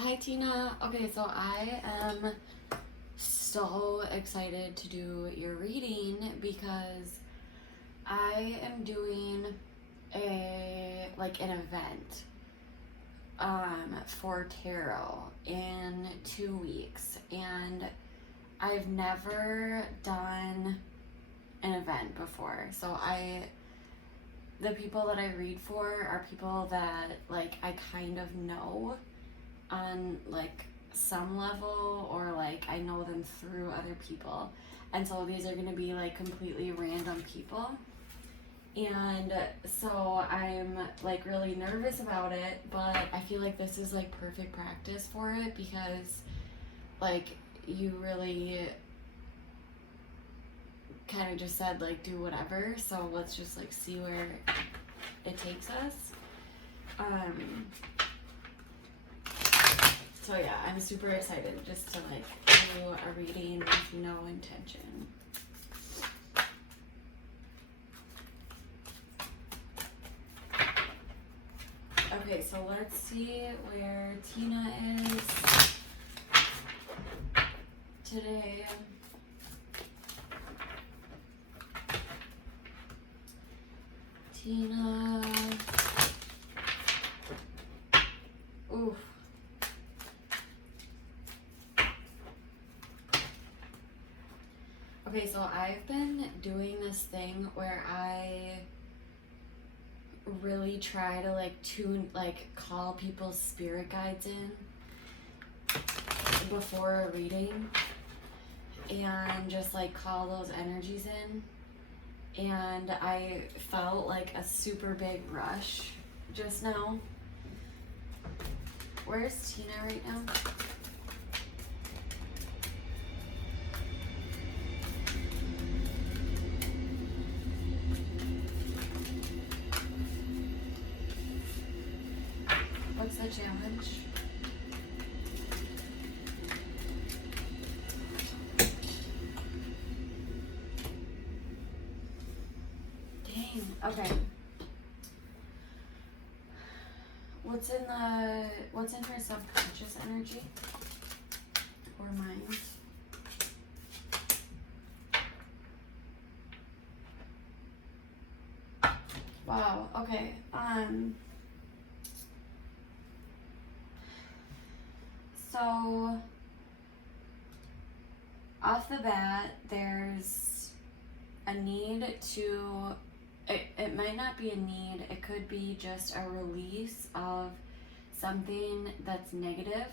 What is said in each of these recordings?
Hi Tina. Okay, so I am so excited to do your reading because I am doing an event for tarot in 2 weeks, and I've never done an event before. So the people that I read for are people that I kind of know on some level, or I know them through other people, and so these are going to be completely random people, and so I'm really nervous about it, but I feel like this is perfect practice for it because you really kind of just said do whatever, so let's just see where it takes us. So yeah, I'm super excited just to do a reading with no intention. Okay, so let's see where Tina is today. Tina. Oof. Okay, so I've been doing this thing where I really try to call people's spirit guides in before a reading and just call those energies in, and I felt a super big rush just now. Where's Tina right now? What's the challenge? Dang, okay. What's in her subconscious energy or mind? Wow, okay. So off the bat, there's a need to, it might not be a need, it could be just a release of something that's negative.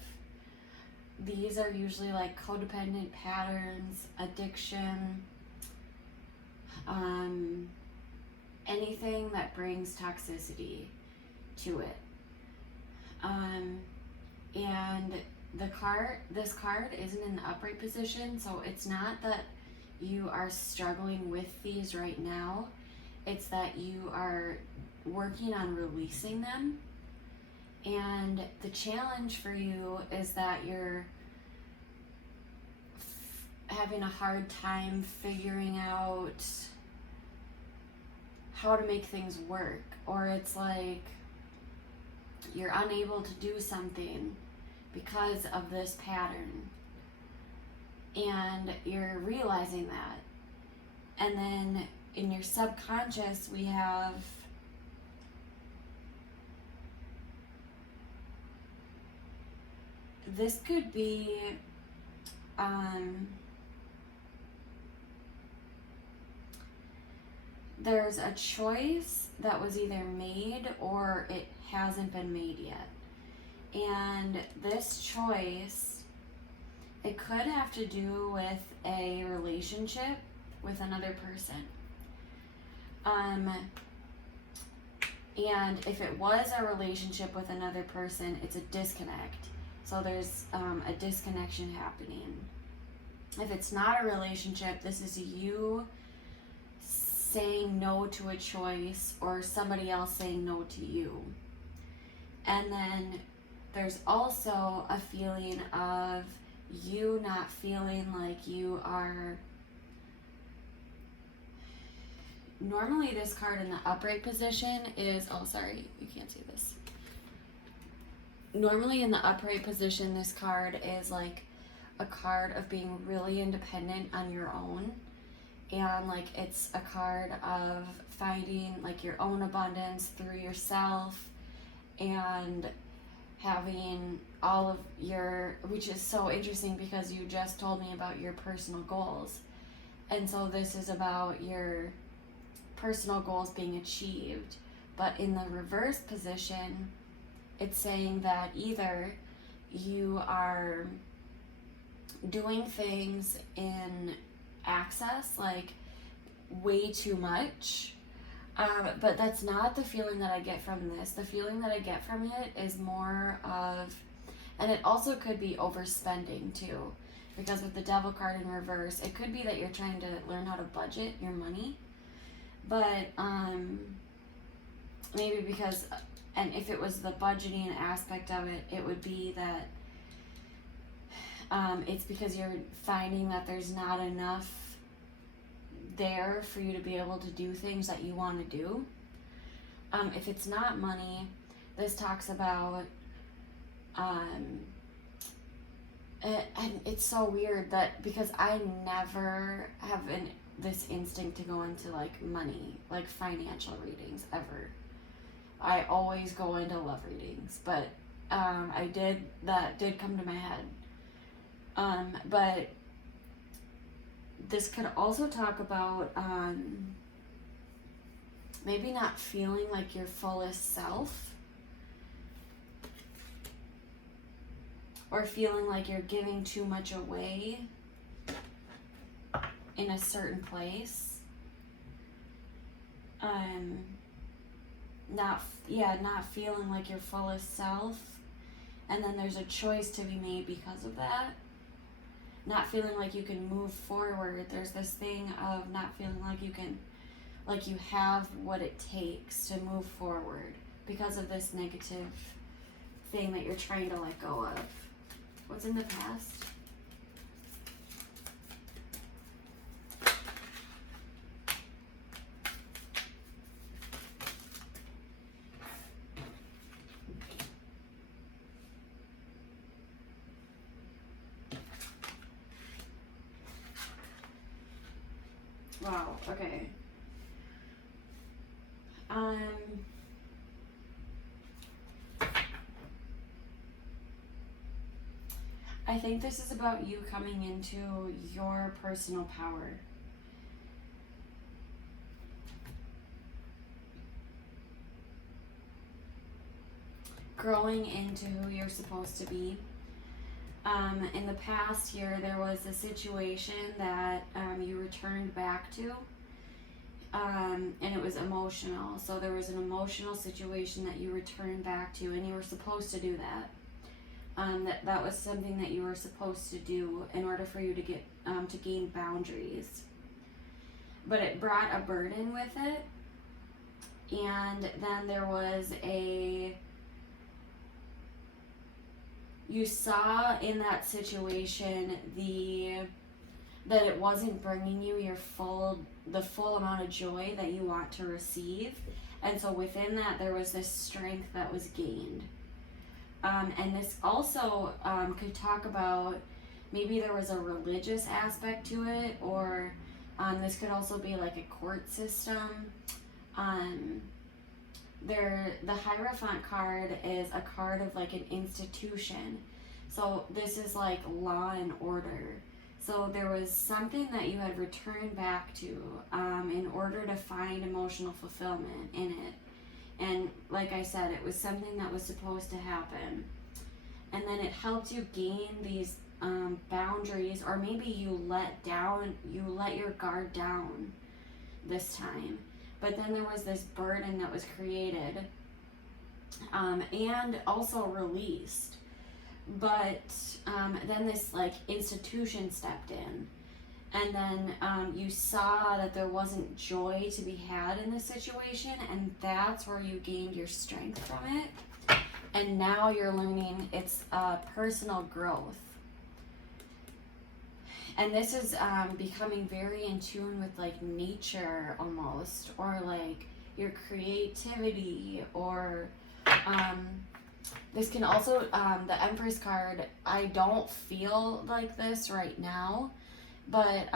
These are usually codependent patterns, addiction, anything that brings toxicity to it. And this card isn't in the upright position, so it's not that you are struggling with these right now. It's that you are working on releasing them. And the challenge for you is that you're having a hard time figuring out how to make things work, or it's you're unable to do something because of this pattern, and you're realizing that. And then in your subconscious, we have this could be there's a choice that was either made or it hasn't been made yet. And this choice, it could have to do with a relationship with another person. And if it was a relationship with another person, it's a disconnect. So there's a disconnection happening. If it's not a relationship, this is you saying no to a choice or somebody else saying no to you. And then there's also a feeling of you not feeling like you are. Normally this card in the upright position is, oh sorry, you can't see this. normally in the upright position, this card is like a card of being really independent on your own. And like it's a card of finding like your own abundance through yourself and having all of your, which is so interesting because you just told me about your personal goals. And so this is about your personal goals being achieved. But in the reverse position, it's saying that either you are doing things in access, like way too much, but that's not the feeling that I get from this. The feeling that I get from it is more of, and it also could be overspending too, because with the Devil card in reverse, it could be that you're trying to learn how to budget your money, but maybe because, and if it was the budgeting aspect of it, it would be that it's because you're finding that there's not enough there for you to be able to do things that you want to do. If it's not money, this talks about, and it's so weird that, because I never have this instinct to go into like money, like financial readings ever. I always go into love readings, but that did come to my head. But this could also talk about maybe not feeling like your fullest self, or feeling like you're giving too much away in a certain place. Not feeling like your fullest self, and then there's a choice to be made because of that. Not feeling like you can move forward. There's this thing of not feeling like you can, like you have what it takes to move forward because of this negative thing that you're trying to let go of. What's in the past? Wow, okay. I think this is about you coming into your personal power. Growing into who you're supposed to be. In the past year, there was a situation that you returned back to, and it was emotional. So there was an emotional situation that you returned back to, and you were supposed to do that. That was something that you were supposed to do in order for you to get to gain boundaries. But it brought a burden with it, and then there was you saw in that situation that it wasn't bringing you the full amount of joy that you want to receive, and so within that there was this strength that was gained. And this also could talk about, maybe there was a religious aspect to it, or this could also be like a court system. The Hierophant card is a card of like an institution. So this is like law and order. So there was something that you had returned back to in order to find emotional fulfillment in it. And like I said, it was something that was supposed to happen. And then it helped you gain these boundaries, or maybe you let your guard down this time. But then there was this burden that was created and also released. But then this like institution stepped in. And then you saw that there wasn't joy to be had in this situation, and that's where you gained your strength from it. And now you're learning it's personal growth. And this is becoming very in tune with like nature almost, or like your creativity, or This can also, the Empress card, I don't feel like this right now, but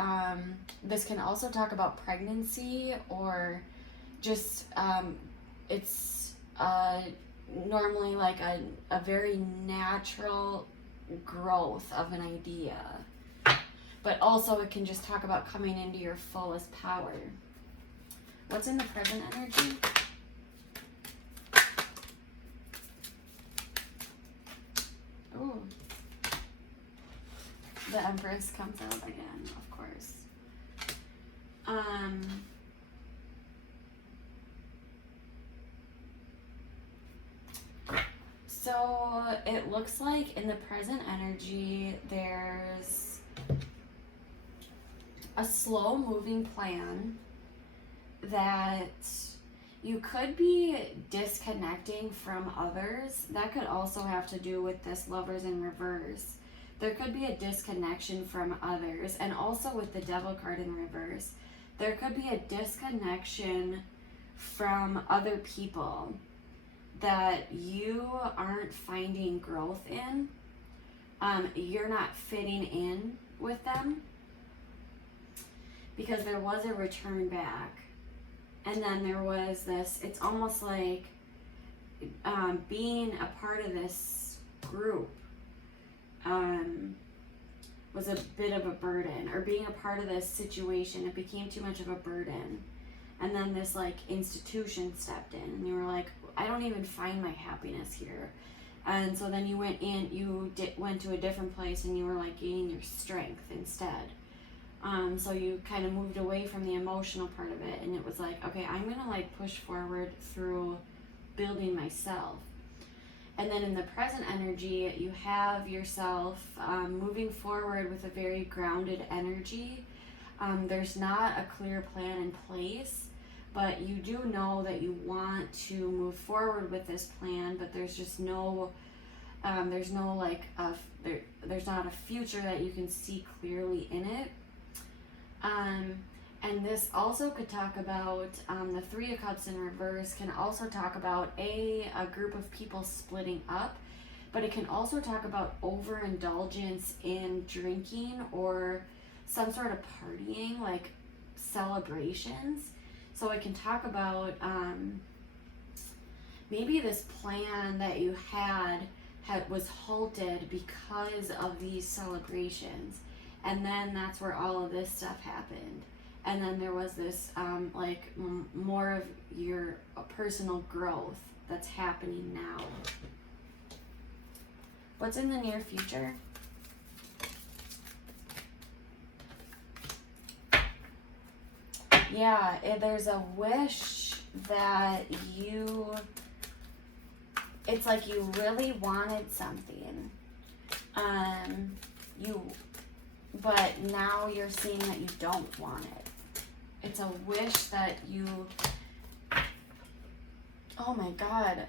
this can also talk about pregnancy, or just, it's normally like a very natural growth of an idea. But also it can just talk about coming into your fullest power. What's in the present energy? Ooh. The Empress comes out again, of course. So it looks like in the present energy, there's a slow moving plan that you could be disconnecting from others. That could also have to do with this Lovers in reverse. There could be a disconnection from others, and also with the Devil card in reverse, there could be a disconnection from other people that you aren't finding growth in. You're not fitting in with them, because there was a return back. And then there was this, it's almost like being a part of this group was a bit of a burden, or being a part of this situation, it became too much of a burden. And then this like institution stepped in, and you were like, I don't even find my happiness here. And so then you went to a different place, and you were like gaining your strength instead. So you kind of moved away from the emotional part of it, and it was like, okay, I'm gonna like push forward through building myself. And then in the present energy, you have yourself moving forward with a very grounded energy. There's not a clear plan in place, but you do know that you want to move forward with this plan, but there's just no, there's not a future that you can see clearly in it. And this also could talk about, the Three of Cups in reverse can also talk about a group of people splitting up, but it can also talk about overindulgence in drinking or some sort of partying, like celebrations. So it can talk about maybe this plan that you had was halted because of these celebrations. And then that's where all of this stuff happened. And then there was this more of your personal growth that's happening now. What's in the near future? Yeah, there's a wish that it's like you really wanted something. But now you're seeing that you don't want it. It's a wish that you, oh my God,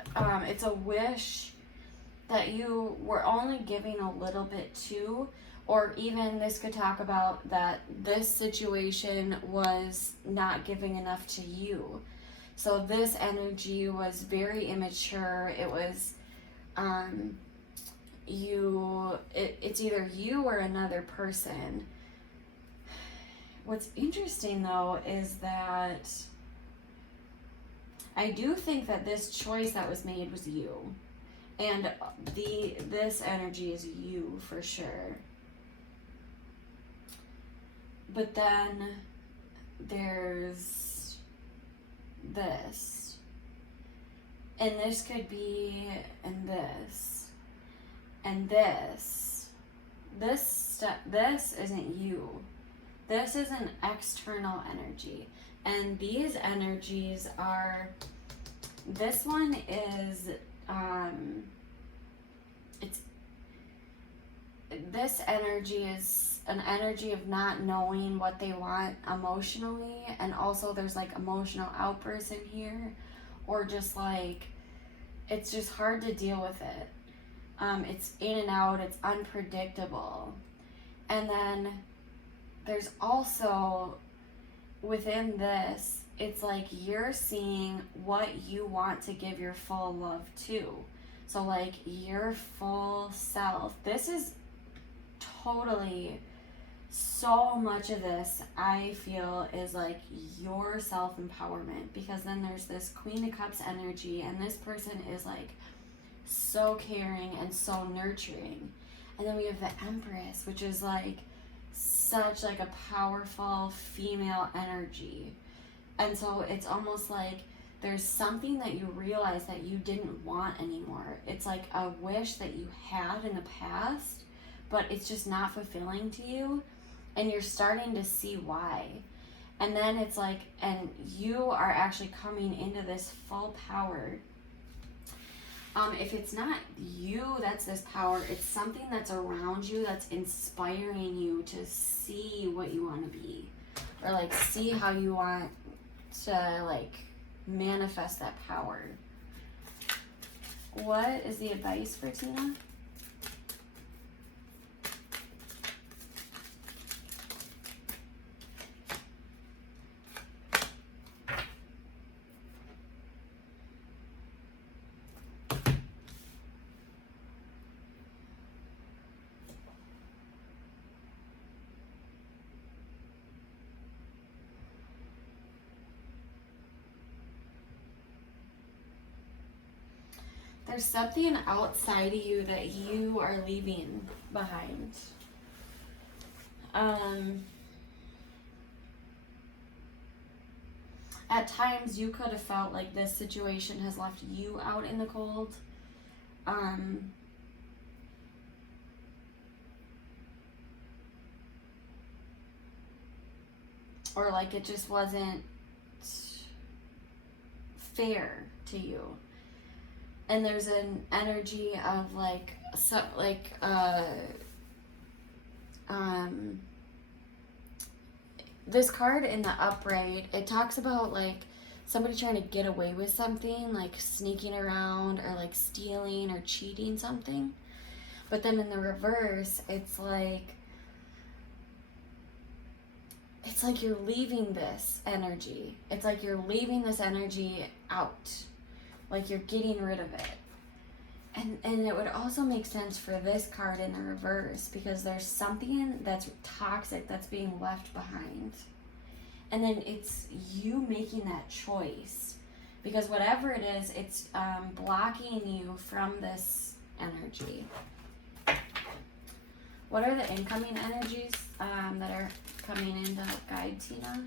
it's a wish that you were only giving a little bit to, or even this could talk about that this situation was not giving enough to you. So this energy was very immature. It was, it's either you or another person. What's interesting though is that I do think that this choice that was made was you, and this energy is you for sure. But then there's this, and this could be, and this, and this. This isn't you. This is an external energy. And these energies are, this one is, this energy is an energy of not knowing what they want emotionally, and also there's like emotional outbursts in here, or just like, it's just hard to deal with it. It's in and out, it's unpredictable. And then there's also, within this, it's like you're seeing what you want to give your full love to. So like your full self. This is totally, so much of this I feel is like your self-empowerment, because then there's this Queen of Cups energy, and this person is like so caring and so nurturing. And then we have the Empress, which is like such like a powerful female energy. And so it's almost like there's something that you realize that you didn't want anymore. It's like a wish that you had in the past, but it's just not fulfilling to you, and you're starting to see why. And then it's like, and you are actually coming into this full power. If it's not you that's this power, it's something that's around you that's inspiring you to see what you want to be, or like see how you want to like manifest that power. What is the advice for Tina? There's something outside of you that you are leaving behind. At times you could have felt like this situation has left you out in the cold. Or like it just wasn't fair to you. And there's an energy of like, so, like, this card in the upright, it talks about like somebody trying to get away with something, like sneaking around or like stealing or cheating something. But then in the reverse, it's like you're leaving this energy. It's like you're leaving this energy out. Like you're getting rid of it. And it would also make sense for this card in the reverse, because there's something that's toxic that's being left behind. And then it's you making that choice, because whatever it is, it's blocking you from this energy. What are the incoming energies that are coming in to help guide Tina?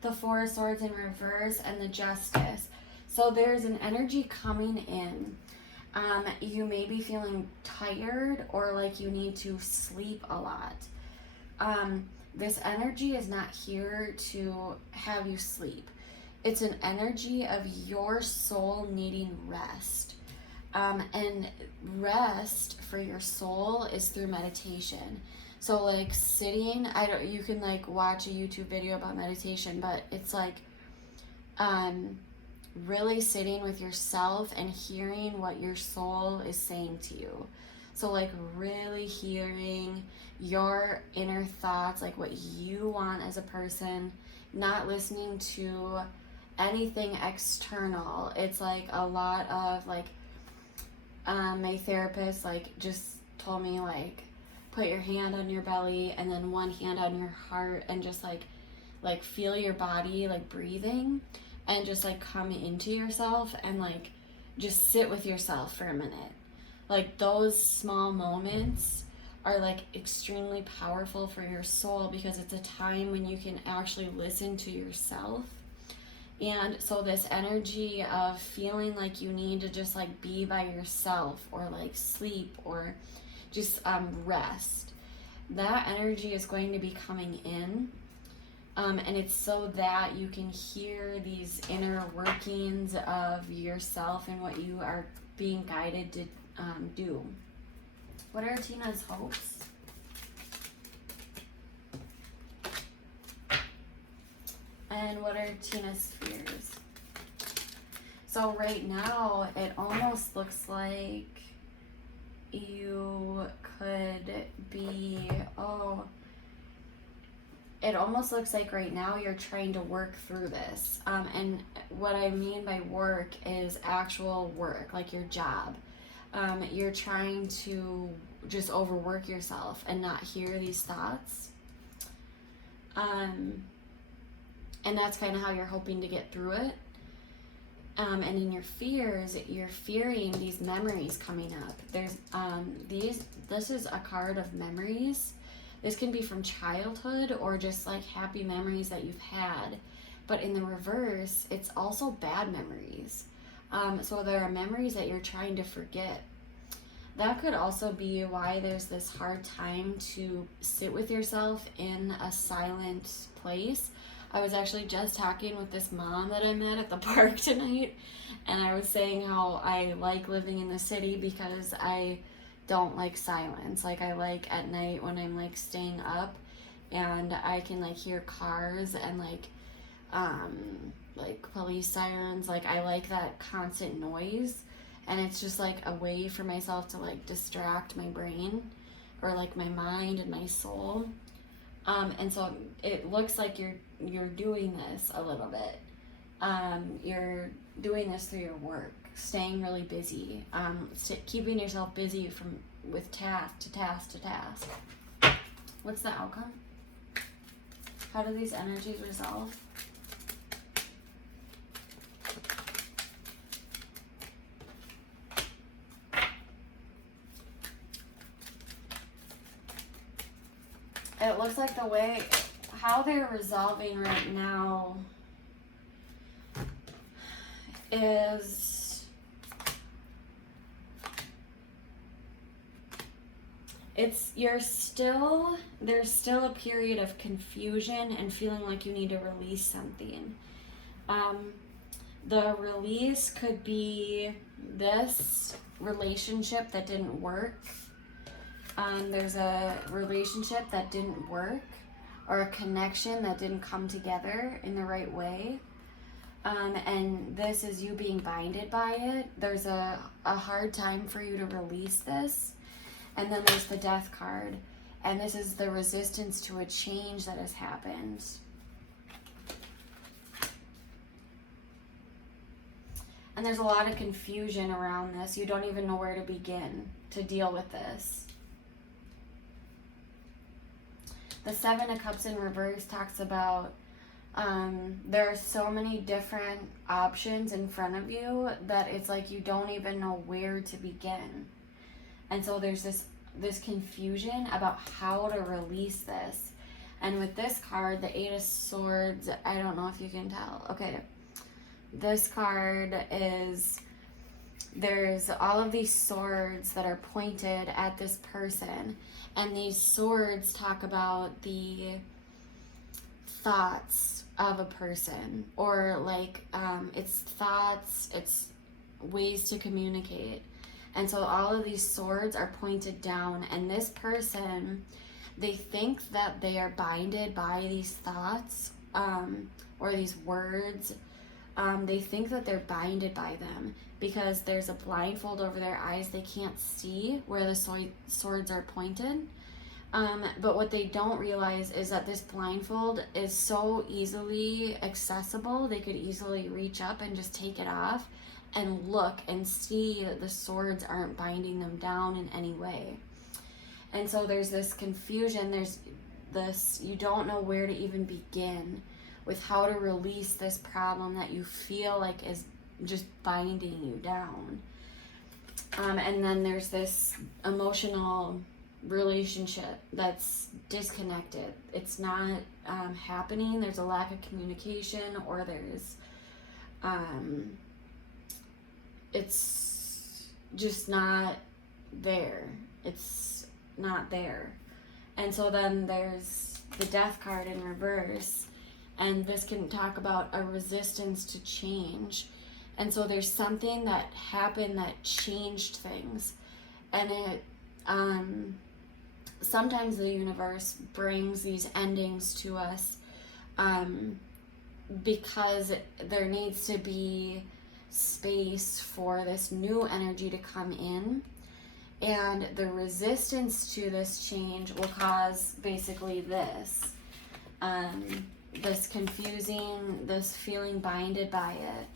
The Four of Swords in reverse and the Justice. So there's an energy coming in. You may be feeling tired, or like you need to sleep a lot. This energy is not here to have you sleep. It's an energy of your soul needing rest. And rest for your soul is through meditation. So like sitting, you can like watch a YouTube video about meditation, but it's like really sitting with yourself and hearing what your soul is saying to you. So like really hearing your inner thoughts, like what you want as a person, not listening to anything external. It's like a lot of like, my therapist like just told me like, put your hand on your belly and then one hand on your heart, and just like feel your body like breathing, and just like come into yourself and like just sit with yourself for a minute. Like those small moments are like extremely powerful for your soul, because it's a time when you can actually listen to yourself. And so this energy of feeling like you need to just like be by yourself, or like sleep, or just rest, that energy is going to be coming in. And it's so that you can hear these inner workings of yourself and what you are being guided to do. What are Tina's hopes? And what are Tina's fears? So right now, it almost looks like you could be, it almost looks like right now you're trying to work through this. And what I mean by work is actual work, like your job. You're trying to just overwork yourself and not hear these thoughts. And that's kind of how you're hoping to get through it. And in your fears, you're fearing these memories coming up. There's this is a card of memories. This can be from childhood or just like happy memories that you've had. But in the reverse, it's also bad memories. So there are memories that you're trying to forget. That could also be why there's this hard time to sit with yourself in a silent place. I was actually just talking with this mom that I met at the park tonight, and I was saying how I like living in the city because I don't like silence. Like, I like at night when I'm like staying up and I can like hear cars and like police sirens. Like, I like that constant noise, and it's just like a way for myself to like distract my brain or like my mind and my soul. And so it looks like you're doing this a little bit. You're doing this through your work, staying really busy, keeping yourself busy with task to task to task. What's the outcome? How do these energies resolve? It looks like how they're resolving right now is there's still a period of confusion and feeling like you need to release something. The release could be this relationship that didn't work. There's a relationship that didn't work, or a connection that didn't come together in the right way. And this is you being binded by it. There's a hard time for you to release this. And then there's the Death card. And this is the resistance to a change that has happened. And there's a lot of confusion around this. You don't even know where to begin to deal with this. The Seven of Cups in reverse talks about there are so many different options in front of you that it's like you don't even know where to begin. And so there's this confusion about how to release this. And with this card, the Eight of Swords, I don't know if you can tell. Okay, this card is, there's all of these swords that are pointed at this person. And these swords talk about the thoughts of a person, or like it's thoughts, it's ways to communicate. And so all of these swords are pointed down, and this person, they think that they are binded by these thoughts or these words. They think that they're binded by them because there's a blindfold over their eyes. They can't see where the swords are pointed. But what they don't realize is that this blindfold is so easily accessible. They could easily reach up and just take it off and look and see that the swords aren't binding them down in any way. And so there's this confusion. There's this, you don't know where to even begin with how to release this problem that you feel like is just binding you down. And then there's this emotional relationship that's disconnected. It's not happening. There's a lack of communication, or there's it's just not there. It's not there. And so then there's the Death card in reverse, and this can talk about a resistance to change. And so there's something that happened that changed things, and it sometimes the universe brings these endings to us because there needs to be space for this new energy to come in, and the resistance to this change will cause basically this. this confusing, this feeling binded by it.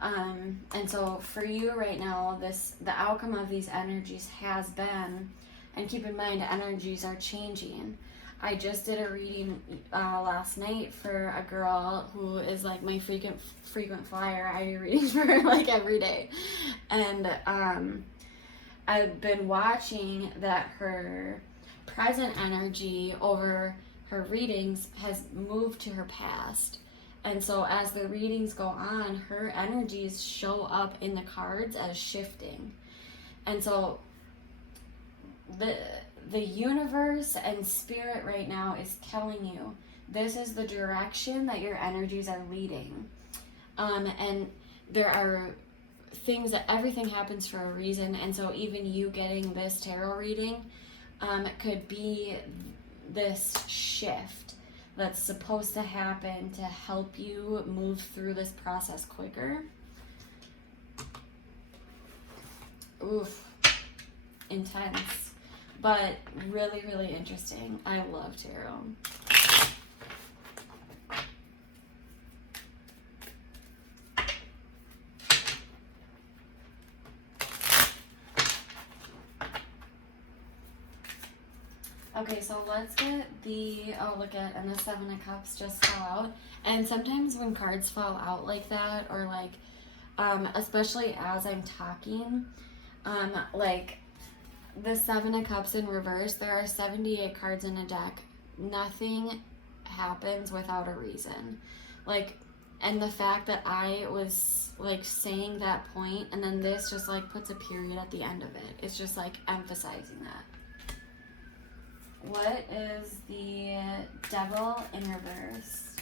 And so for you right now, the outcome of these energies has been, and keep in mind, energies are changing. I just did a reading last night for a girl who is like my frequent flyer. I do readings for her like every day. And I've been watching that her present energy over her readings has moved to her past. And so as the readings go on, her energies show up in the cards as shifting. And so the universe and spirit right now is telling you this is the direction that your energies are leading. And there are things that everything happens for a reason. And so even you getting this tarot reading could be this shift that's supposed to happen to help you move through this process quicker. Oof, intense, but really, really interesting. I love tarot. Okay, so let's get and the Seven of Cups just fell out. And sometimes when cards fall out like that, or like, especially as I'm talking, like the Seven of Cups in reverse, there are 78 cards in a deck. Nothing happens without a reason. Like, and the fact that I was like saying that point, and then this just like puts a period at the end of it. It's just like emphasizing that. What is the Devil in reverse?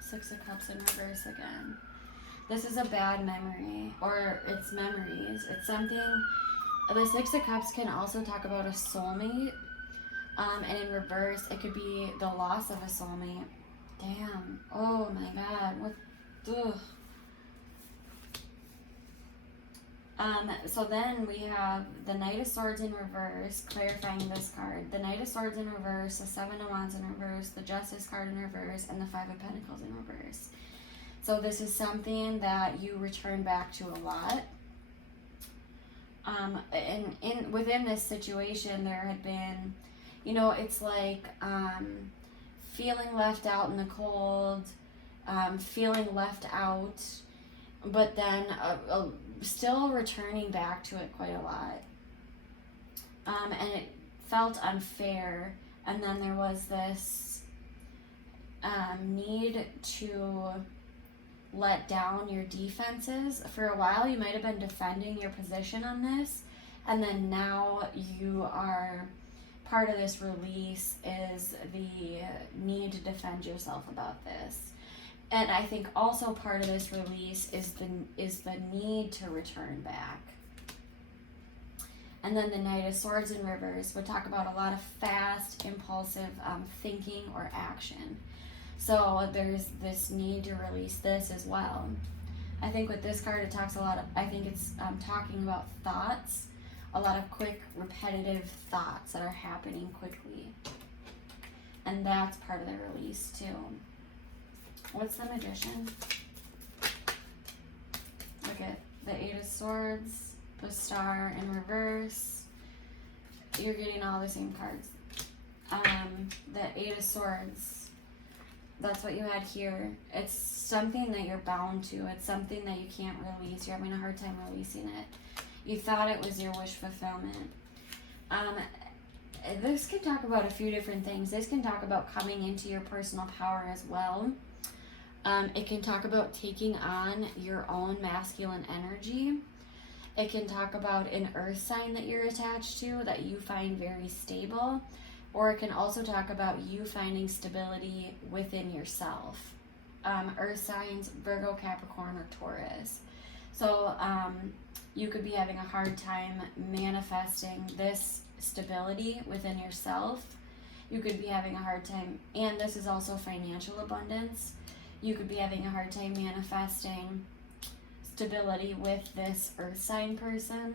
Six of Cups in reverse again. This is a bad memory, or it's memories. It's something. The Six of Cups can also talk about a soulmate. And in reverse, it could be the loss of a soulmate. Damn. Oh my God. What? Ugh. So then we have the Knight of Swords in reverse, clarifying this card. The Knight of Swords in reverse, the Seven of Wands in reverse, the Justice card in reverse, and the Five of Pentacles in reverse. So this is something that you return back to a lot. And within this situation, there had been, it's like feeling left out in the cold, feeling left out, but then still returning back to it quite a lot. And it felt unfair. And then there was this need to let down your defenses. For a while, you might have been defending your position on this. And then now you are, part of this release is the need to defend yourself about this. And I think also part of this release is the need to return back. And then the Knight of Swords in reverse would talk about a lot of fast, impulsive thinking or action. So there's this need to release this as well. I think with this card, it talks a lot. I think it's talking about thoughts, a lot of quick, repetitive thoughts that are happening quickly. And that's part of the release too. What's the Magician? Look at the Eight of Swords, the Star in reverse. You're getting all the same cards. The Eight of Swords, that's what you had here. It's something that you're bound to. It's something that you can't release. You're having a hard time releasing it. You thought it was your wish fulfillment. This can talk about a few different things. This can talk about coming into your personal power as well. It can talk about taking on your own masculine energy. It can talk about an earth sign that you're attached to that you find very stable. Or it can also talk about you finding stability within yourself. Earth signs, Virgo, Capricorn, or Taurus. So you could be having a hard time manifesting this stability within yourself. You could be having a hard time, and this is also financial abundance. You could be having a hard time manifesting stability with this earth sign person.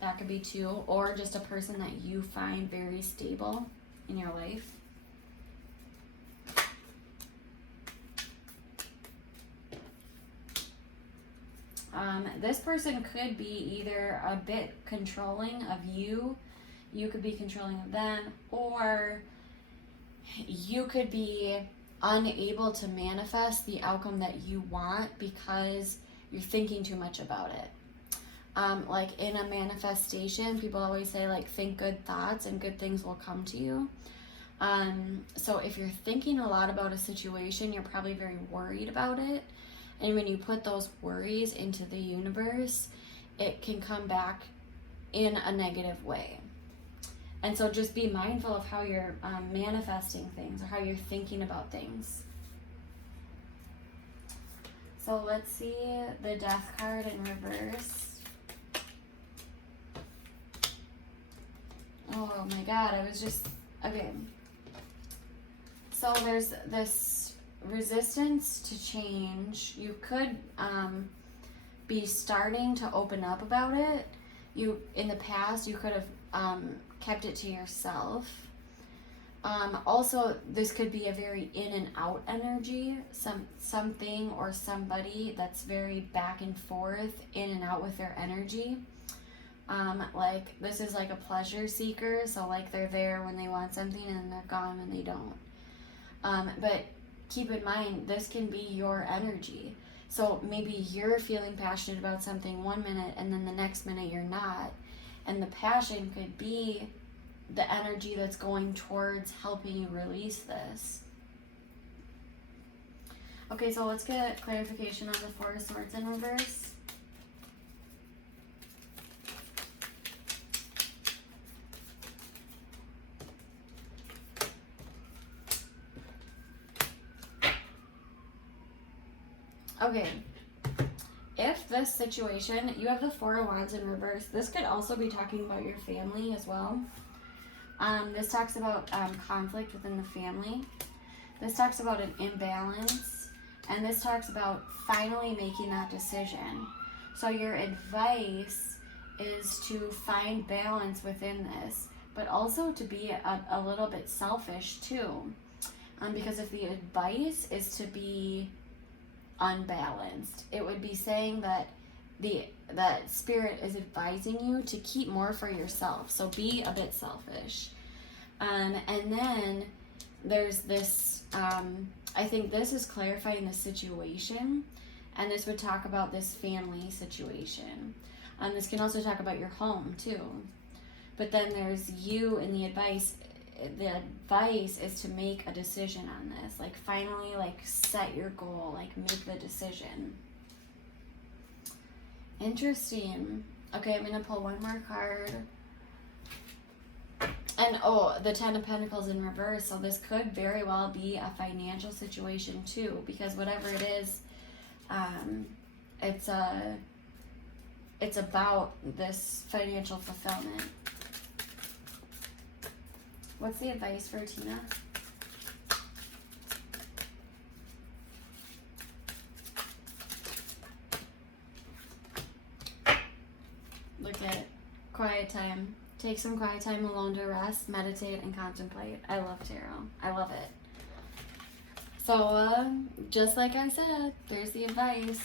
That could be two, or just a person that you find very stable in your life. This person could be either a bit controlling of you, you could be controlling of them, or you could be unable to manifest the outcome that you want because you're thinking too much about it. Like in a manifestation, people always say like think good thoughts and good things will come to you. So if you're thinking a lot about a situation, you're probably very worried about it. And when you put those worries into the universe, it can come back in a negative way. And so just be mindful of how you're manifesting things or how you're thinking about things. So let's see the Death card in reverse. Oh my God, I was just, okay. So there's this resistance to change. You could be starting to open up about it. In the past, you could have kept it to yourself. Also, this could be a very in and out energy. Something or somebody that's very back and forth, in and out with their energy. Like this is like a pleasure seeker, so like they're there when they want something and they're gone when they don't. But keep in mind, this can be your energy. So maybe you're feeling passionate about something one minute and then the next minute you're not. And the passion could be the energy that's going towards helping you release this. Okay, so let's get clarification on the Four of Swords in reverse. Okay, if this situation, you have the Four of Wands in reverse, this could also be talking about your family as well. This talks about conflict within the family. This talks about an imbalance. And this talks about finally making that decision. So your advice is to find balance within this, but also to be a little bit selfish too. Because if the advice is to be unbalanced, it would be saying that that spirit is advising you to keep more for yourself, so be a bit selfish. And then there's this I think this is clarifying the situation, and this would talk about this family situation. This can also talk about your home too, but then there's you and the advice. The advice is to make a decision on this, like finally like set your goal, like make the decision. Interesting. Okay, I'm gonna pull one more card. And oh, the Ten of Pentacles in reverse. So this could very well be a financial situation too, because whatever it is, it's about this financial fulfillment. What's the advice for Tina? Look at it. Quiet time. Take some quiet time alone to rest, meditate, and contemplate. I love tarot. I love it. So, just like I said, there's the advice.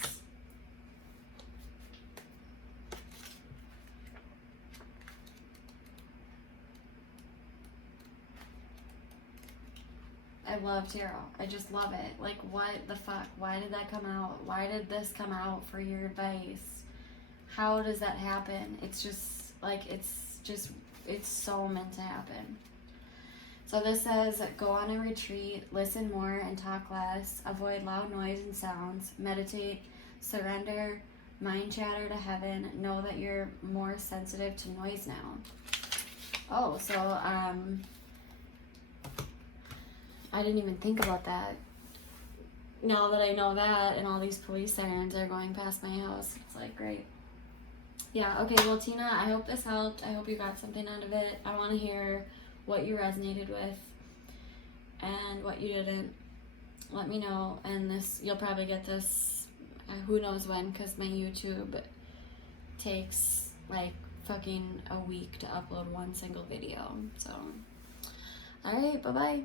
I love tarot. I just love it. Like, what the fuck? Why did that come out? Why did this come out for your advice? How does that happen? It's just, like, it's so meant to happen. So this says, go on a retreat, listen more and talk less, avoid loud noise and sounds, meditate, surrender, mind chatter to heaven, know that you're more sensitive to noise now. Oh, so, I didn't even think about that. Now that I know that, and all these police sirens are going past my house, it's like, great. Yeah, okay, well, Tina, I hope this helped. I hope you got something out of it. I want to hear what you resonated with and what you didn't. Let me know, and this, you'll probably get this who knows when, because my YouTube takes like fucking a week to upload one single video. So, alright, bye bye.